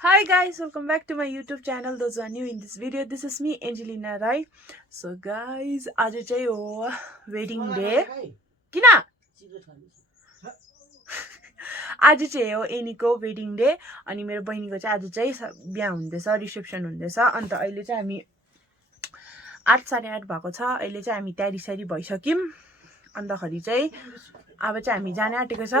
Hi guys, welcome back to my YouTube channel. Those who are new in this video, this is me Angelina Rai. So guys, आज चाहिँ हो wedding day. किन आज चाहिँ हो एनीको wedding day अनि मेरो बहिनीको चाहिँ आज चाहिँ बिहा हुँदैछ, रिसेप्सन हुँदैछ. अन्त अहिले चाहिँ हामी 8 साढे 8 भएको छ. अहिले चाहिँ हामी तयारी सरी भइसक्यौं. अन्तखेरि चाहिँ अब चाहिँ हामी जाने आँटेको छ.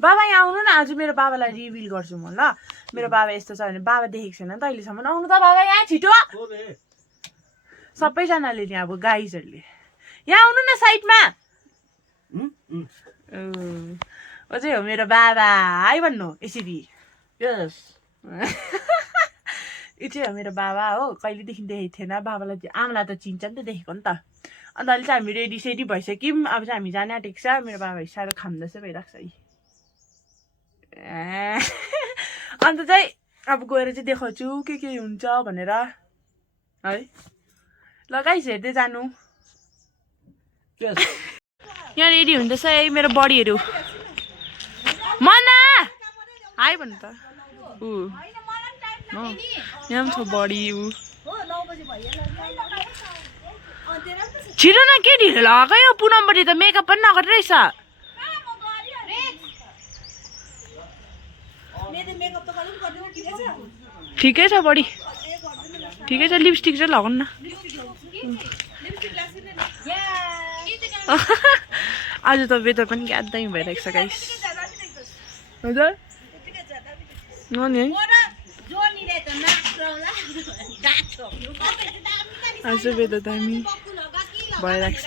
बाबा यहाँ आउनु न, आज मेरो बाबालाई रिभिल गर्छु म. ल मेरो बाबा यस्तो छ भने बाबा देखेको छैन नि त अहिलेसम्म. आउनु त बाबा यहाँ छिटो. सबैजनाले नि अब गाइजहरूले यहाँ आउनु न साइडमा. ओ चाहिँ हो मेरो बाबा है भन्नु यसरी. यस यो चाहिँ हो मेरो बाबा हो. कहिलेदेखि देखेको थिएन बाबालाई. आमालाई त चिन्छ नि त, देखेको नि त. अन्त अहिले चाहिँ हामी रेडी सेडी भइसक्यौँ. अब चाहिँ हामी जाने आँटेको छ. मेरो बाबा साह्रो खाँदैछ भइरहेको छ. अन्त चाहिँ अब गएर चाहिँ देखाउँछु के हुन्छ भनेर है. ल गाइस हेर्दै जानु. यहाँ रेडी हुँदैछ है मेरो बडीहरू. मना हाई भन्नु त. यहाँ पनि छ बडी. छिटो न, के ढिलो लगाएको यो पुनमबडी त मेकअप पनि नगरेर रहेछ. ठिकै छ बडी, ठिकै छ. लिपस्टिक चाहिँ लगाउनु न. आज त वेदर पनि ज्यादै भइरहेको छ गाइस. हजुर हो नि. आज वेदर दामी भइरहेको छ.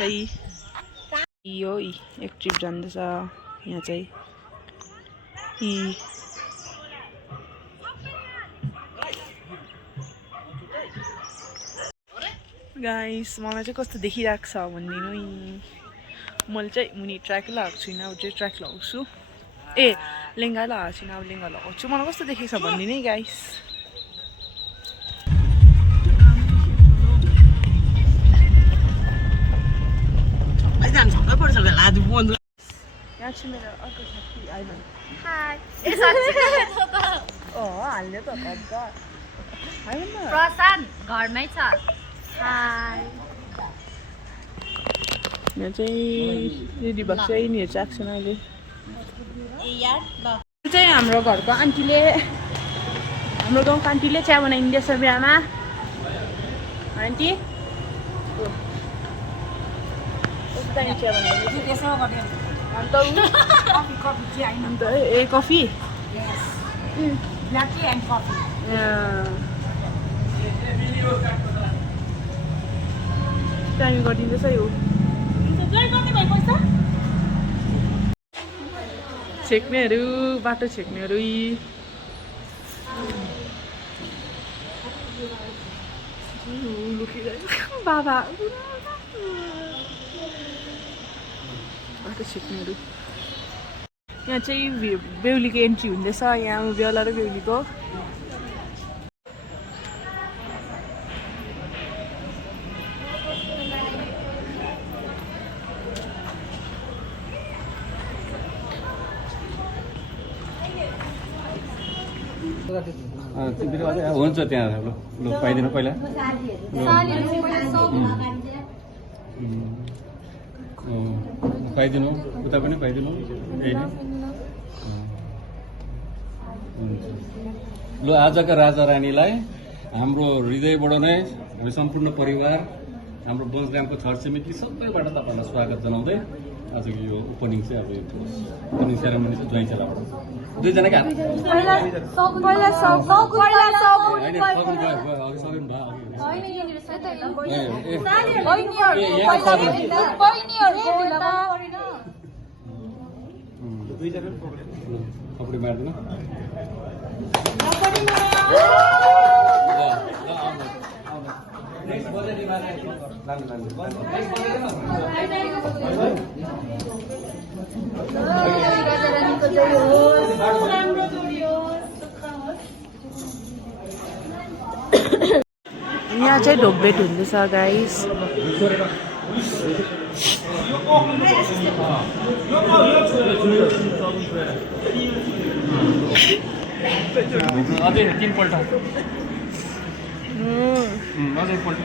यो एक ट्रिप जाँदैछ यहाँ चाहिँ. गाइस मलाई चाहिँ कस्तो देखिरहेको छ भनिदिनु नि. मैले चाहिँ मुनि ट्र्याक लगाएको छुइनँ, अब चाहिँ ट्र्याक लगाउँछु. ए लेङ्गा लगाएको छुइनँ, अब लेङ्गा लगाउँछु. मलाई कस्तो देखेको छ भनिदिनु है गाइस. यहाँ चाहिँ मेरो अर्को साथी आइरहनु. हाल्ने त प्रशान्त घरमै छ. यहाँ चाहिँ रेडी भएको छ. यिनीहरू चाहिँ आएको छैन अहिले. चाहिँ हाम्रो घरको आन्टीले, हाम्रो गाउँको आन्टीले चिया बनाइदिँदैछ बिहामा. आन्टी चिया बनाइदिँदैछ. अन्त ए कफी टाइम गरिदिँदैछ यो. छेक्नेहरू, बाटो छेक्नेहरू. बाबा बाटो छेक्नेहरू. यहाँ चाहिँ बेहुलीको एन्ट्री हुँदैछ. यहाँ बेहुला र बेहुलीको. हुन्छ त्यहाँ. ल पाइदिनु पहिला. पाइदिनु उता पनि पाइदिनु. ल आजका राजा रानीलाई हाम्रो हृदयबाट नै हामी सम्पूर्ण परिवार, हाम्रो बन्सगामको छरछिमेकी सबैबाट तपाईँलाई स्वागत जनाउँदै आजको यो ओपनिङ चाहिँ अब ओपनिङ सेरेमनी चाहिँ ज्वाइँ चेलाबाट. दुईजनाको हात कपडी मार्दैन. यहाँ चाहिँ ढोकभेट हुँदैछ गाइस. अझै 3 पल्ट अझै एकपल्ट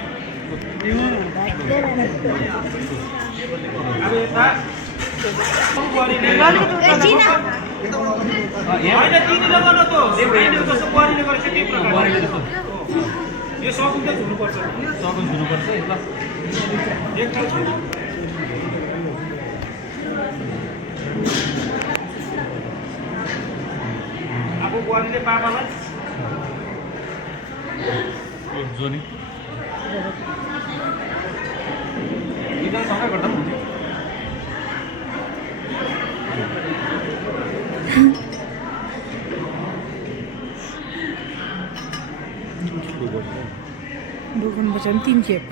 यो सकुन त झुनुपर्छ है ल अब बुहारीले बाबालाई जोनी इधर सँगै गर्दा पनि हुन्थ्यो दोकानबाट पनि 3 खेप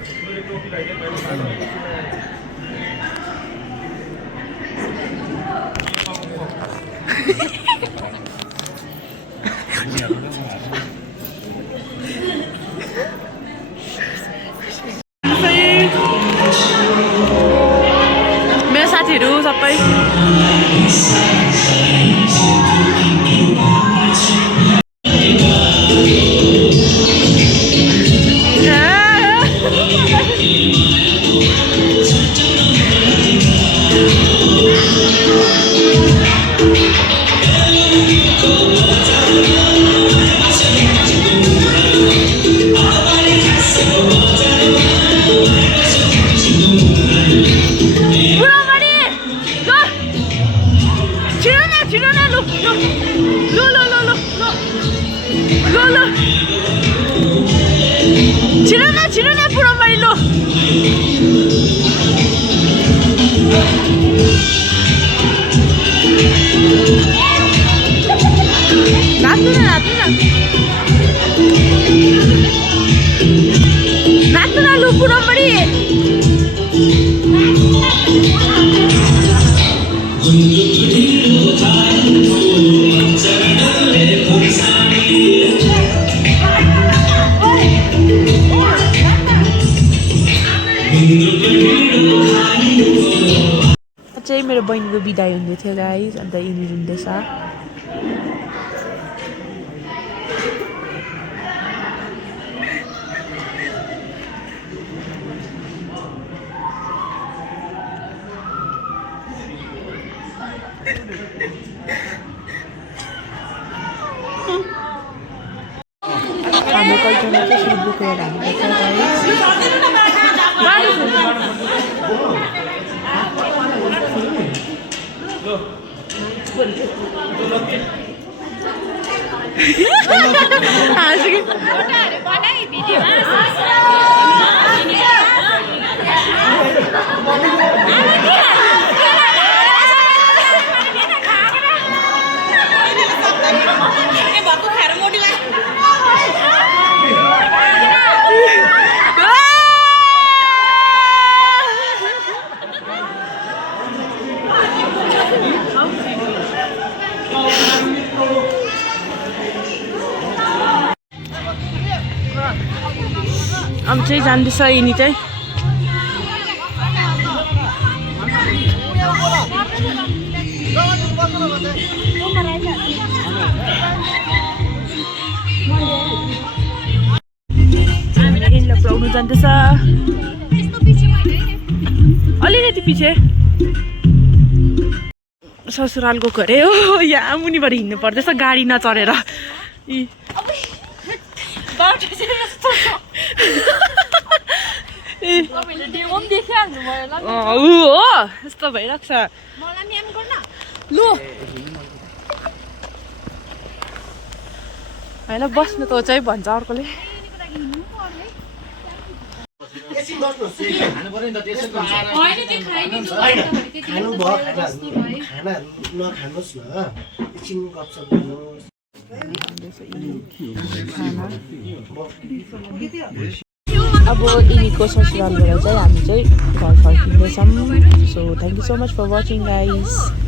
मेरो साथीहरू सबै छिटो न पुराबारी लो नाच्नु न लु पुराबारी चाहिँ मेरो बहिनीको बिदाई हुँदै थियो गाइस अन्त यिनीहरू हुँदैछ हाम्रो कल्चरमा त्यसरी बोकेर हामीलाई अब चाहिँ जान्दैछ यिनी चाहिँ यिनीलाई पुऱ्याउनु जान्दैछ अलिकति पछि ससुरालको घरै हो यहाँ मुनिबाट हिँड्नु पर्दैछ गाडी नचढेर हो यस्तो भइरहेको छ लु होइन बस्नु त चाहिँ भन्छ अर्कोले अब यिनीको ससुरालबाट चाहिँ हामी चाहिँ घर फर्किँदैछौँ so thank you so much for watching guys